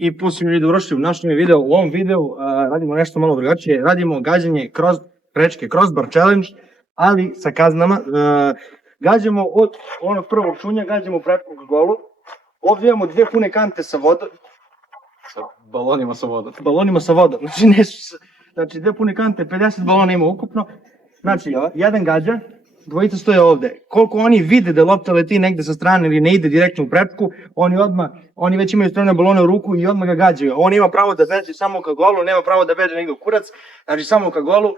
I poslije mi dovršili u našem videu. U ovom videu radimo nešto malo drugačije. Radimo gađanje prečke, crossbar challenge, ali sa kaznama. Gađamo od onog prvog šunja, gađamo prečku k golu. Ovdje imamo 2 pune kante sa vodom. Balonima sa vodom. Balonima sa vodom. Znači 2 pune kante, 50 balona ima ukupno. Znači, jedan gađa, dvojica stoje ovdje. Koliko oni vide da lopta leti negdje sa strane ili ne ide direktno u prečku, oni već imaju strane balone u ruku i odmah ga gađaju. On ima pravo da beže samo ka golu, nema pravo da beže negdje u kurac, znači samo ka golu.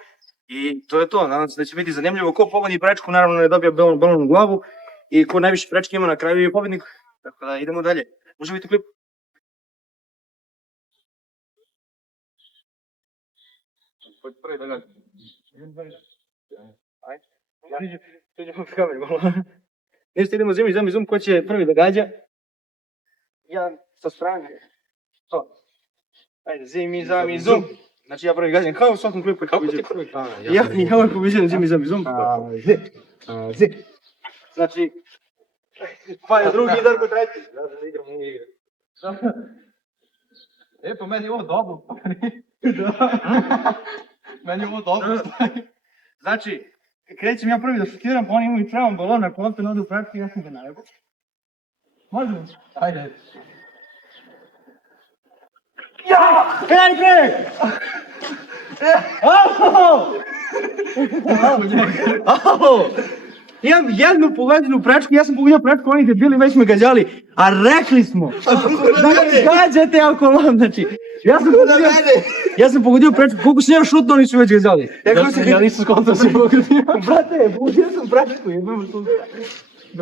I to je to, nadam se da će biti zanimljivo. Ko pogodi prečku, naravno ne dobija balon u glavu. I ko najviše prečke ima na kraju je pobjednik. Tako da idemo dalje. Može biti klip. Prvi da gađa. Ajde. Tuđemo u kameru malo. Nešto idemo zoom, ko će prvi da gađa? Ja sa strane. To. Ajde, zoom. Znači ja prvi gađam, kao u svakom klipu. Kako ti prvi? Ja uvijek pobeđujem zoom. Znači, pa je drugi, Darko treći. Da igramo u igre. Pa meni je ovo dobro. Meni je ovo dobro. Znači, krećem ja prvi da šutiram, pa oni imaju pravom balon, ako lopta ne ode u prečku, ja sam ga najebo. Možemo? Ajde. Ja! Ajde! Imam jednu pogođenu prečku, ja sam pogodio prečku, oni debili već me gađali, a rekli smo da gađate alkoholom, znači. Ja sam pogodio prečku, koliko sam ja šutno, oni su već gađali. Ja nisam skontao si pogodio. Brate, pogodio sam prečku, jebamo sunca.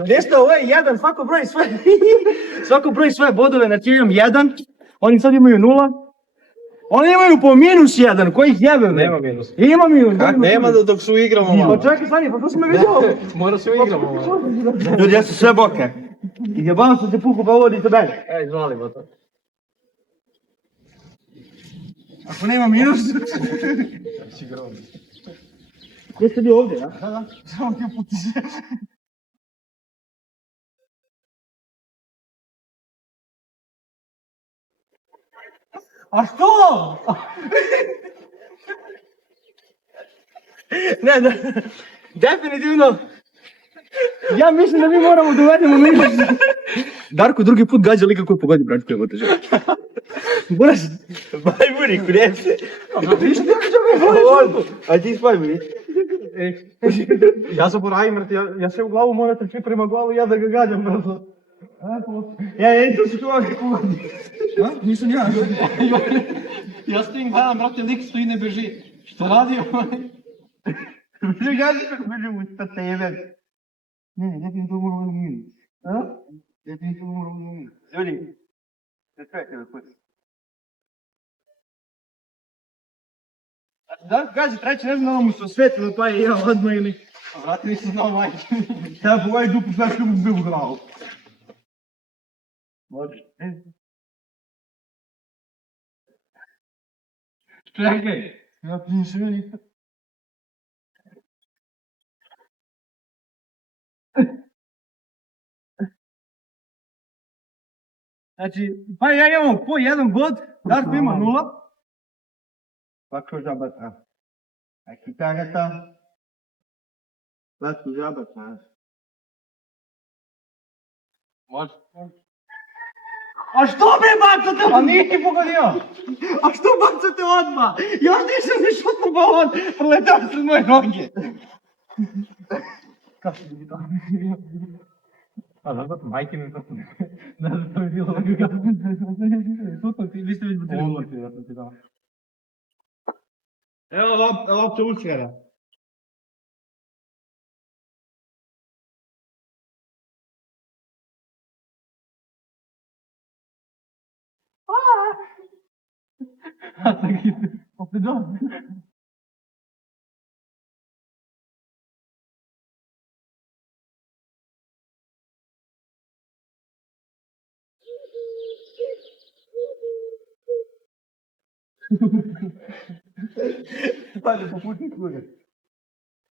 Nešto, ovo je jedan, svako broji svoje bodove, znači imam 1, oni sad imaju 0. Oni imaju po -1, koji ih jebem? Nema minus. Ima minus. Kak nema dok su igramo malo? Pa čekaj, stani, pa to si me vidio. Mora se igramo malo. Ljudi, ja sam sve boke. I jebavam se te puku pa vodite dalje. Izvalimo to. Ako nema minus... Gdje ste bio ovdje, ja? Da. Samo ti puti se. A što? Ne, definitivno. Ja mislim da mi moramo dovedemo minus. Darko drugi put gađa lika koji pogodi bračku, evo te žele. Moraš... Baj buri, kujem se. Viš ti kako boli? A ti spaj buri. Ja zaboravim, ja se u glavu mora trči prema glavu, ja da ga gađam brzo. To su čovjek pogodi. Nisam ja. Ja stojim gledam, brate, lik stoji ne beži. Što radi ovaj? Ne gađi kako beži u ta tebe. Ne, definitivno moramo minus. Definitivno moramo minus. Ljudi, respekt tebe puti. Da gađi treći, ne znam da mu se osvetilo pa je ja odmah ili... Vrati, nisam znao majke. Ja pogledaj dupu flašku mu bio u glavu. Može. Čekaj. Ja nisam ja nikad. Znači, pa ja imam po 1 bod, Darko ima 0. Svako žabata. A kitarata. Svako žabata. Može. A što me bacate? A nije ti pogodio. A što bacate odmah? Još nisam ni šutno balon, proletao sam moje noge. Kako ti bi to? A znaš da to majke mi to... Ne znam što mi bilo kako. Šutno ti, vi ste već bacili Ovo balon. ti, da sam ti dao. Evo lopte učera. Opet dobro. Pazi, poputi kurac.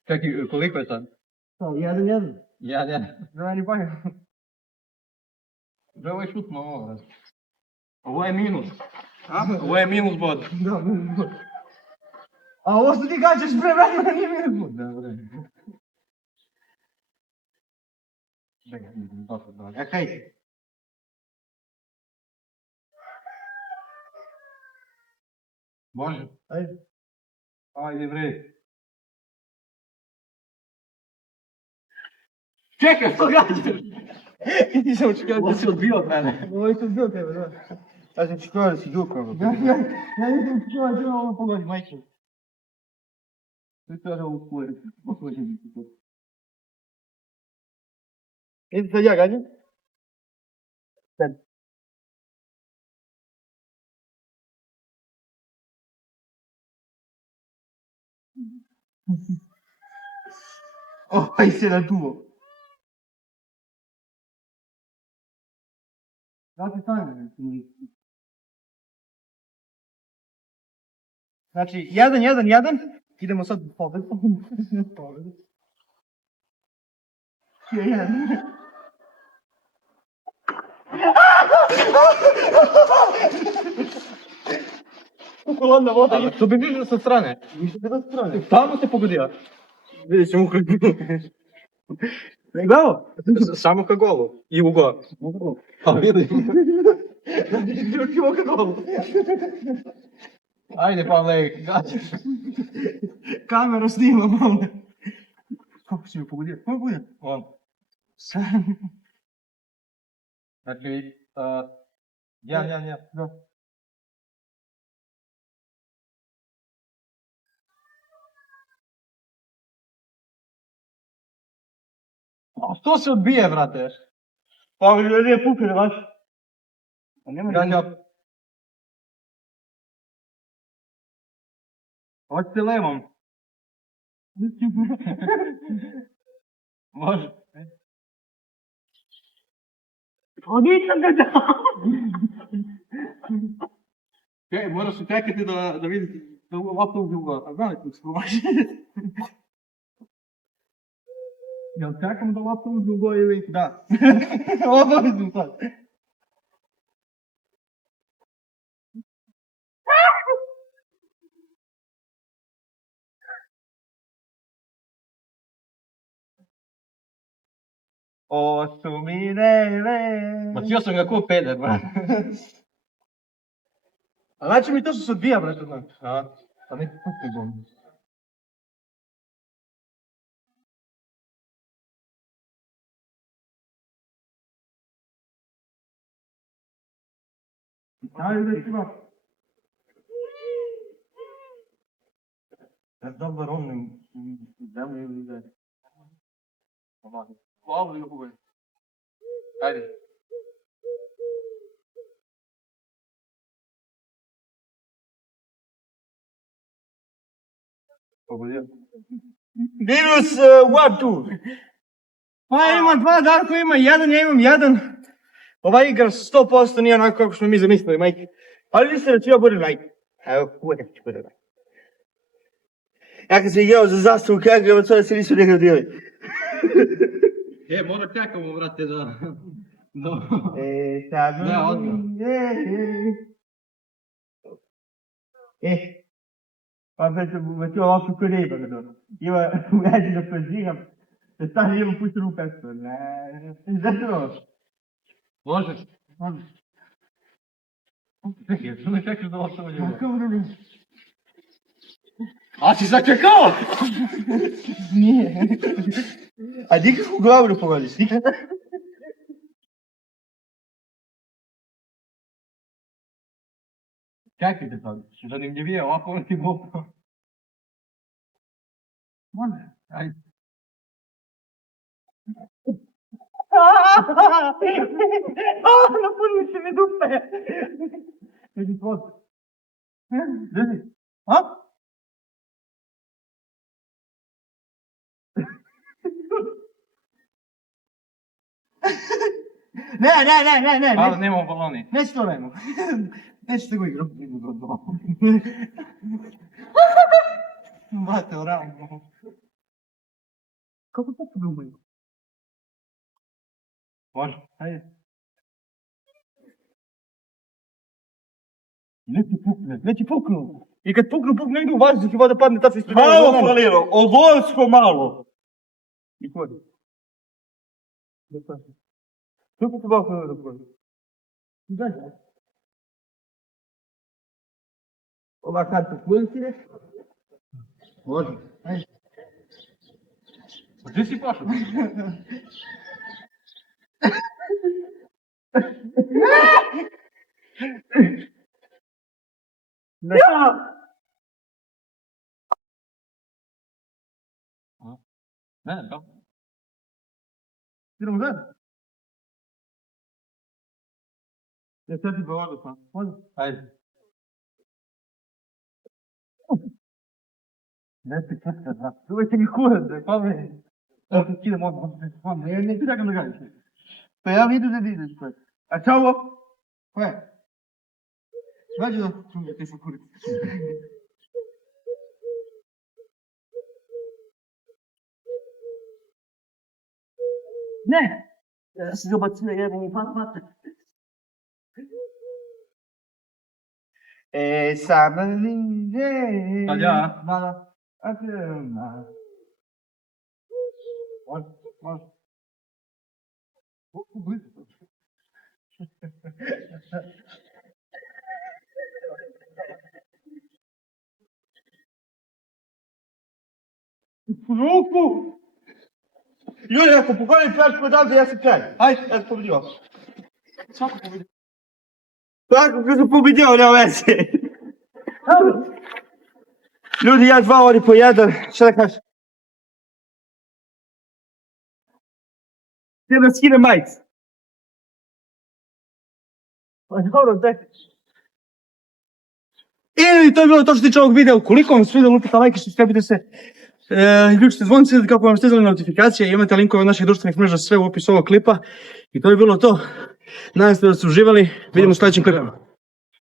Čekaj, koliko je sad? 1-1. 1-1. Da, ni pojma. Ovo je šutno ovo. Ovo je minus. A? Ovo je minus bod. Da, minus bod. A ovo što ti gađaš pre vremena nije minus bod. Da, bre. Čekaj, Čekaj. Može? Ajde. Ajde bre. Čekaj, što gađaš? Nisam očekao Ovo si odbio od mene. Ovo sam bio tebe, da. Ja sam očekao da si dukao. Ja nisam očekao da će ovo pogodi, majke. Sve to je ovo kujer. Idite sad ja gađam? Sad. Ovaj se naduo. Znate stane? Znači, 1-1-1. Idemo sad u pobedu. Pobedu. 1-1. Kolonna voda. Ali to bi bilo sa strane. Više bi da strane. Tamo se pogodio. Vidjet ćemo kako. Gledao? Samo ka golu. I u gol. Pa vidim. Ključimo ka golu. Ajde Pavle, gađaš. Kamera snima, malo. Kako si mi pogodio? Kako pogodio? On. Sam. Znači, ja. Da. A što se odbije, brate? Pa ljudi je pukne, baš. A nema Gađa. Hoćete levom? Može. Pa nisam ga dao. Čekaj, moraš čekati da vidite da lopta uđe u gol. A znam li tu se može? Jel čekam da lopta uđe u gol ili? Da. Obavezno sad. O su mi neve. Bacio sam ga ko peder, brate. A znači mi to što se odbija, brate, znači. Pa neki pusti gol. Ajde, ima. Ja dobar on zemlju ili da. Ovo je uvijek. Ajde. Pogodio. Minus 1-2. Pa ima dva, Darko ima jedan, ja imam jedan. Ova igra 100% nije onako kako smo mi zamislili, majke. Ali mislim da ću ja budem majke. Evo, uvijek ću budem majke. Ja kad sam jeo za zastavu Kragujevac, onda se nisu nagradili. Mora čekamo, brate, da... Sad... Ne, odmah. Pa već je ovako ko riba, da dobro. Ima u ređi da prežiram, da stane ima pušten u pesto. Ne, zato. Možeš? Čekaj, što ne čekaš da lopta uđe u gol? Kako dobro? A si začekao? Nije. A nikakvu glavu ne pogodiš, nikada. Čekajte sad, zanimljivije, ovako on ti lopta. Može, ajde. Napunili se mi dupe. Vidi tvoj. Vidi. A? Ne. Ali nemamo baloni. Neće to nemo. Nećete go igrati. Bate, oramo. Kako to umaju? Može, ajde. Neće puknu. I kad pukne idu u vazduh i voda padne tačno ispred Malo falilo, ovoljsko malo. I kod. Kako ti bako ne da kod? Ova karta pojeti je? Može. Ajde. Gdje si pošao? Ne, da. Idemo zajedno. Ja sad ti ba vodu pa. Može? Ajde. Ne ti četka, da. Uvijek mi kurac, da je pa me. Ja ti idem odmah. Ne ti da ga ne gaješ. Pa ja vidim da ideš sve. A čao ovo? Koje? Svađu da čuje, ti sam kurac. Ne! Ja se zabacio jebeni mater. Sama nije. Sad ja. Mala. A te ma. Može. Koliko blizu to? Ruku! Ljudi, ako pogodim čašku odavde, ja sam kraj. Ajde, ja sam pobedio. Svako pobedi. Svako ko sam pobedio, nema veze. Ljudi, ja 2, oni po 1. Šta da kažeš? Ti da skine majicu. Pa dobro, daj. I to je bilo to što se tiče ovog videa. Ukoliko vam se svidio, lupite like, subscribe se. Uključite zvonce kako vam stizali notifikacije. Imate linkove od naših društvenih mreža sve u opisu ovog klipa. I to je bilo to. Nadam se da ste uživali. Vidimo u sljedećim klipima.